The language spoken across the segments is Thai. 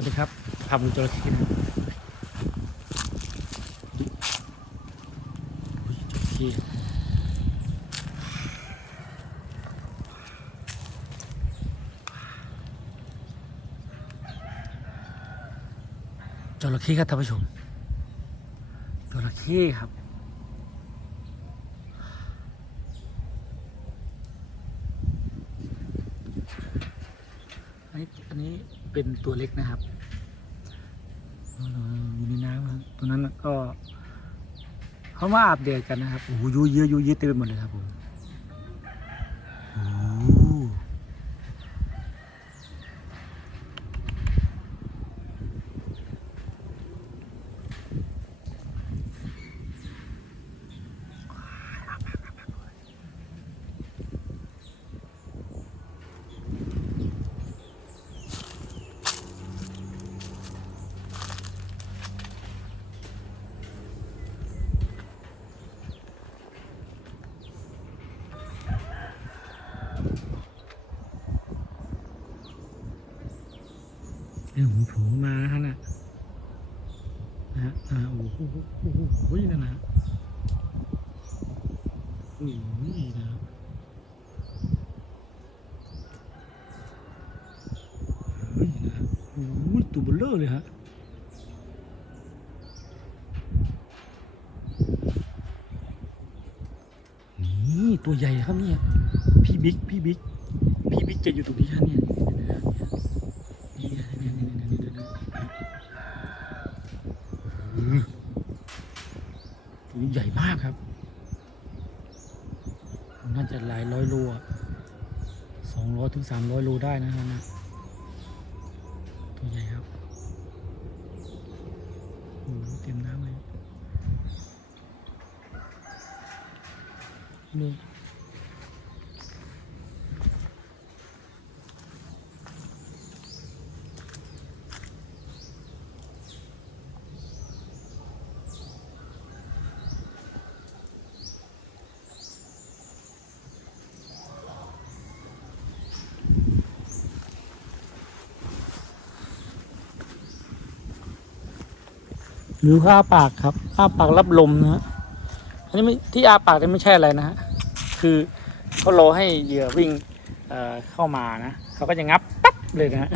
วัสดีครับพาบุญจระเข้นะจระเข้จระเข้ครับท่านผู้ชมจระเข้ครับอันนี้ เป็นตัวเล็กนะครับอยู่ในน้ำตัวนั้นก็เขามาอาบแดดกันนะครับโอ้โหยูเยอะยูเยอะเต็มไปหมดเลยครับผมโอ้โห เรื่องของผมมาฮะน่ะนะฮะอ่าโอ้โหโอ้โหโอ้โหนั่นนะโอ้โหนะเฮ้ยนะโอ้โหตัวเบลเลอร์เลยฮะนี่ตัวใหญ่ครับเนี่ยพี่บิ๊กพี่บิ๊กพี่บิ๊กจะอยู่ตรงนี้ฮะเนี่ยนี่เนี่ยเนี่ยเนี่ยเนี่ยเนี่ยเนี่ยอืมตัวนี้ใหญ่มากครับ น่าจะหลายร้อยโลสองร้อยถึงสามร้อยโลได้นะครับนะตัวใหญ่ครับโอ้เต็มน้ำเลยนี่ หรือข้าปากครับอ้าปากรับลมนะฮะอันนี้ไม่ที่อ้าปากนี่ไม่ใช่อะไรนะฮะคือเขารอให้เหยื่อวิ่งเเข้ามานะเขาก็จะงับปั๊บเลยนะฮะ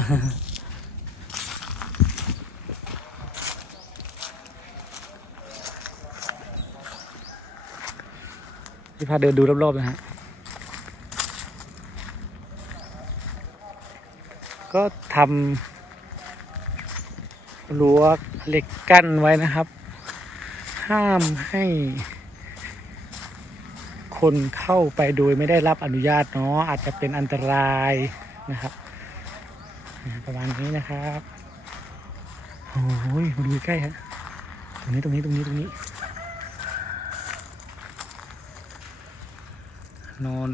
ที่พาเดินดูรอบๆนะฮะก็ทำรั้ว เหล็กกั้นไว้นะครับ ห้ามให้ คนเข้าไปโดยไม่ได้รับอนุญาตเนาะอาจจะเป็นอันตรายนะครับ ประมาณนี้นะครับโอ้ยมาดูใกล้ฮะตรงนี้ตรงนี้ตรงนี้ตรงนี้ นอน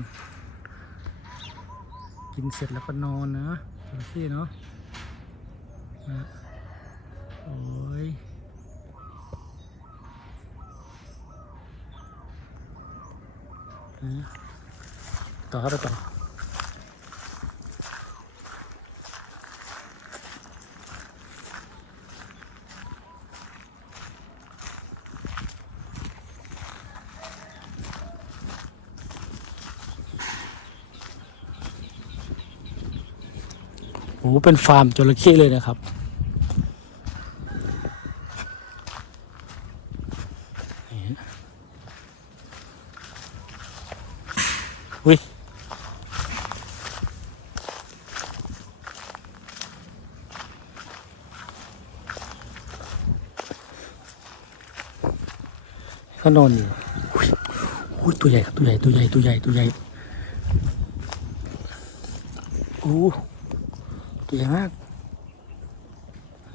กินเสร็จแล้วก็นอนนะโอเคเนาะ โอ้ยต่อครับต่อโอ้โหเป็นฟาร์มจระเข้เลยนะครับ เขานอนอยู่อุ้ยอุ้ยตัวใหญ่ครับตัวใหญ่ตัวใหญ่ตัวใหญ่ตัวใหญ่โอ้ตัวใหญ่มาก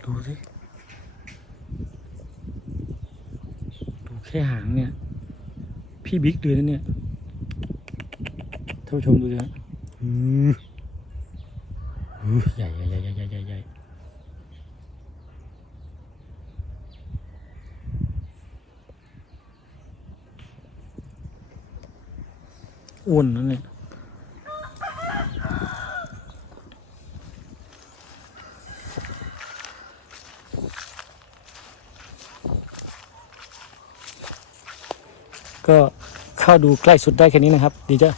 ดูสิดูแค่หางเนี่ย พี่บิ๊กเลยนะเนี่ยท่านผู้ชมดูสิฮะอืออือใหญ่ใหญ่ใหญ่ใหญ่ใหญ่ อ้วนนะเนี่ยก็เข้าดูใกล้สุดได้แค่นี้นะครับดีจะ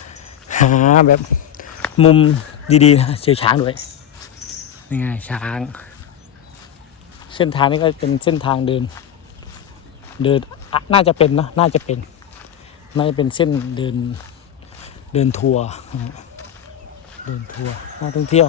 หาแบบมุมดีๆเจอช้างด้วยนี่ไงช้าง เส้นทางนี้ก็เป็นเส้นทางเดิน เดินน่าจะเป็นนะน่าจะเป็น น่าจะเป็นเส้นเดิน เดินทัวร์เดินทัวร์น่าท่องเที่ยว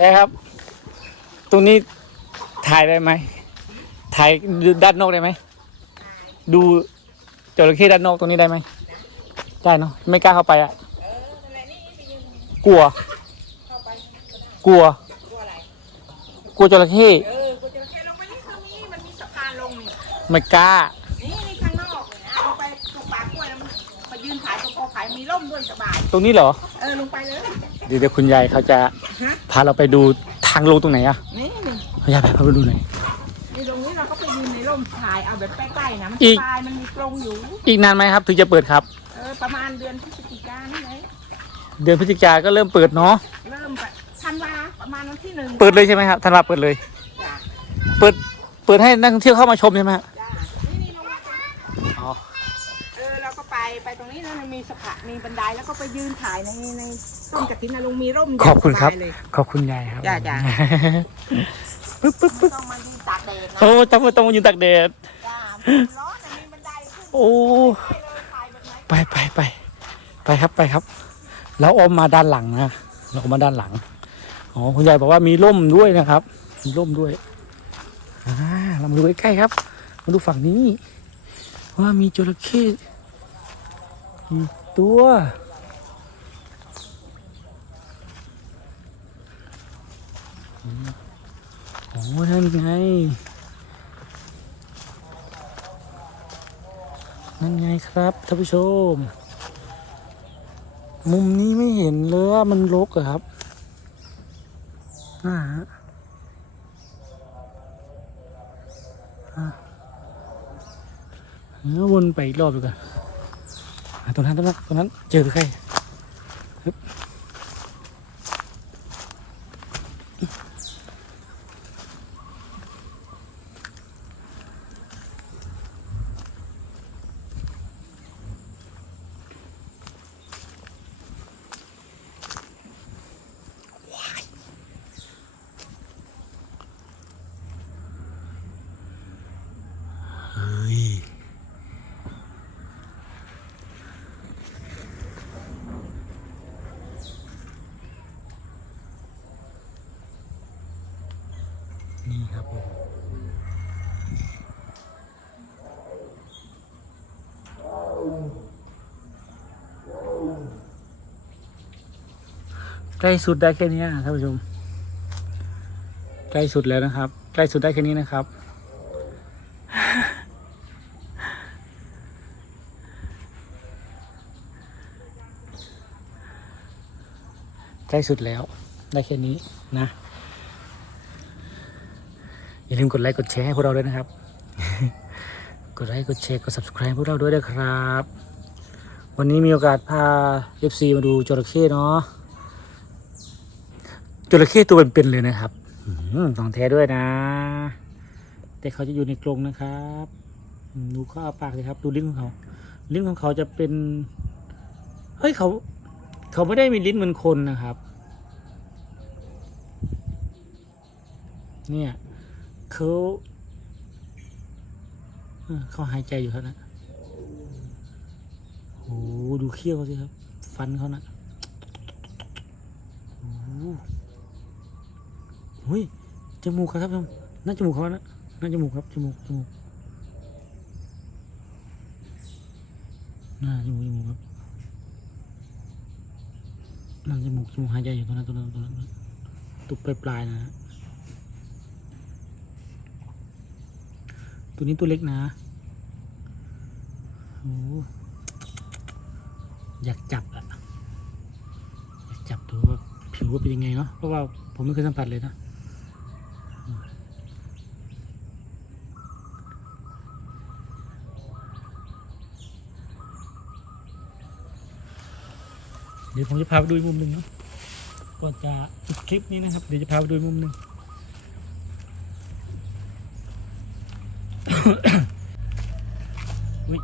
นะครับ ตรงนี้ถ่ายได้ไหมถ่ายด้านนอกได้ไหม ดูจระเข้ด้านนอกตรงนี้ได้ไหม ได้เนาะไม่กล้าเข้าไปอะกลัว กลัว กลัวจระเข้เออกูจะแค่ลงไปนี่คือมีมันมีสะพานลงนี่ไม่กล้า นี่นี่ข้างนอกเนี่ยเอาไปตรงปากกล้วยแล้วมันมายืนขายตรงกอไผ่มีร่มด้วยสบาย ตรงนี้เหรอ เออลงไปเลย เดี๋ยวเดี๋ยวคุณยายเขาจะฮะพาเราไปดูทางลงตรงไหนอะนี่นี่คุณยายพาไปดูหน่อยนี่ตรงนี้เราก็ไปยืนในร่มถ่ายเอาแบบใกล้ๆนะมันอีสกบายมันมีกรงอยู่ อีกนานไหมครับ ถึงจะเปิดครับเออประมาณเดือนพฤศจิกายนนี่เลยเดือนพฤศจิกาก็เริ่มเปิดเนาะเริ่มแบบธันวาประมาณวันที่หนึ่งเปิดเลยใช่ไหมครับธันวาเปิดเลยจ้ะเปิดเปิดให้นักท่องเที่ยวเข้ามาชมใช่ไหมฮะ จ้ะนี่นี่ลงมาจ้ะ อ๋อ เออเราก็ไปไปตรง นี้นะมันมีสะพานมีบันไดแล้วก็ไปยืนถ่ายในในต้นกระถินนะลุงมีร่มยู่ขอบคุณครับ สายเลย ขอบคุณยายครับจ้ะจ้ะ ปึ๊บปึ๊บปึ๊บต้องมายืนตากแดดนะโอ้จำเป็นต้องมายืนตากแดด จ้ามันร้อนแต่มีบันไดขึ้นโอ้ ไปเลยถ่ายแบบไหนไปไปไปไปครับไปครับ แล้วออมมาด้านหลังนะเราออกมาด้านหลังอ๋อคุณยายบอกว่ามีร่มด้วยนะครับ มีร่มด้วยอ่าเรามาดูใกล้ๆครับ มาดูฝั่งนี้ ว่ามีจระเข้ กี่ตัว โอ้นั่นไง นั่นไงครับท่านผู้ชม มุมนี้ไม่เห็นเลยว่ามันรกอะครับอ่าฮะเดี๋ยวนไปอีกรอบดีกว่าอะ ตรงนั้นตรงนั้นตรงนั้นเจอใคร ครับผมใกล้สุดได้แค่นี้ท่านผู้ชมใกล้สุดแล้วนะครับ ใกล้สุดได้แค่นี้นะครับ ใกล้สุดแล้วได้แค่นี้นะ ลืมกดไลค์กดแชร์ให้พวกเราด้วยนะครับ กดไลค์กดแชร์กด subscribe พวกเราด้วยนะครับ วันนี้มีโอกาสพา FC มาดูจระเข้เนาะจระเข้ตัวเป็นๆเลยนะครับอื้อหือต้องแท้ด้วยนะ แต่เขาจะอยู่ในกรงนะครับอืมดูเขาอาปากเลยครับ ดูลิ้นของเขา ลิ้นของเขาจะเป็นเฮ้ยเขา เขาไม่ได้มีลิ้นเหมือนคนนะครับ เนี่ย เขาเขาหายใจอยู่ครับนะโอ้โหดูเขี้ยวเขาสิครับ ฟันเขานะโอ้โห้ยจมูกครับท่านผู้ชมนั่นจมูกเขานะนั่นจมูกครับจมูกจมูกน่าจมูกจมูกครับนั่นจมูกจมูกหายใจอยู่ตรงนั้นตรงนั้นตรงนั้นตุกปลายปลายๆนะฮะ ตัวนี้ตัวเล็กนะโอ้อยากจับอะอยากจับดูว่าผิวว่าเป็นยังไงเนาะเพราะว่าผมไม่เคยสัมผัสเลยนะเดี๋ยวผมจะพาไปดูมุมหนึ่งเนาะก่อนจะคลิปนี้นะครับ เดี๋ยวจะพาไปดูมุมหนึ่ง อุ๊ย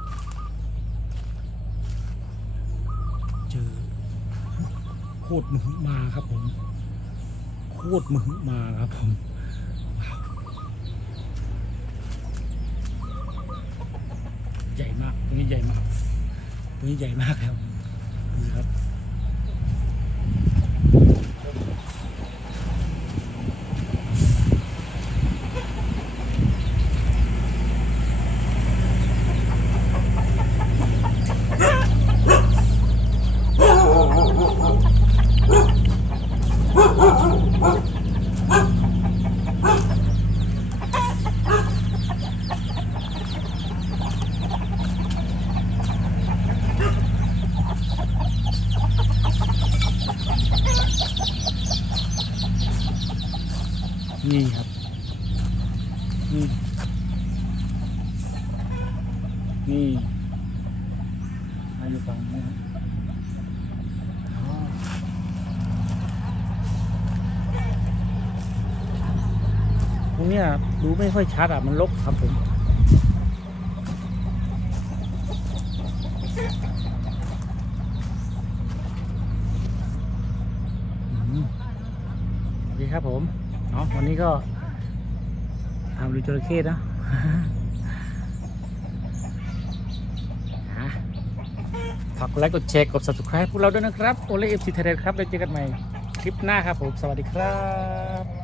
เจอโคตร มหึมาครับผมโคตรมหึมาครับผมใหญ่มากตรงนี้ใหญ่มากตรงนี้ใหญ่มากครับนี่ครับ นี่ครับนี่นี่มาอยู่ฝั่งนี้นะอ๋อตรงนี้ดูไม่ค่อยชัดอะ มันลกครับผมอืมสวัสดีครับผม เนาะวันนี้ก็ทำดูจระเข้นะอะฝากกดไลค์กดแชร์กด subscribe พวกเราด้วยนะครับโอเล่เอฟซีไทยแลนด์ครับแล้วเจอกันใหม่คลิปหน้าครับผม สวัสดีครับ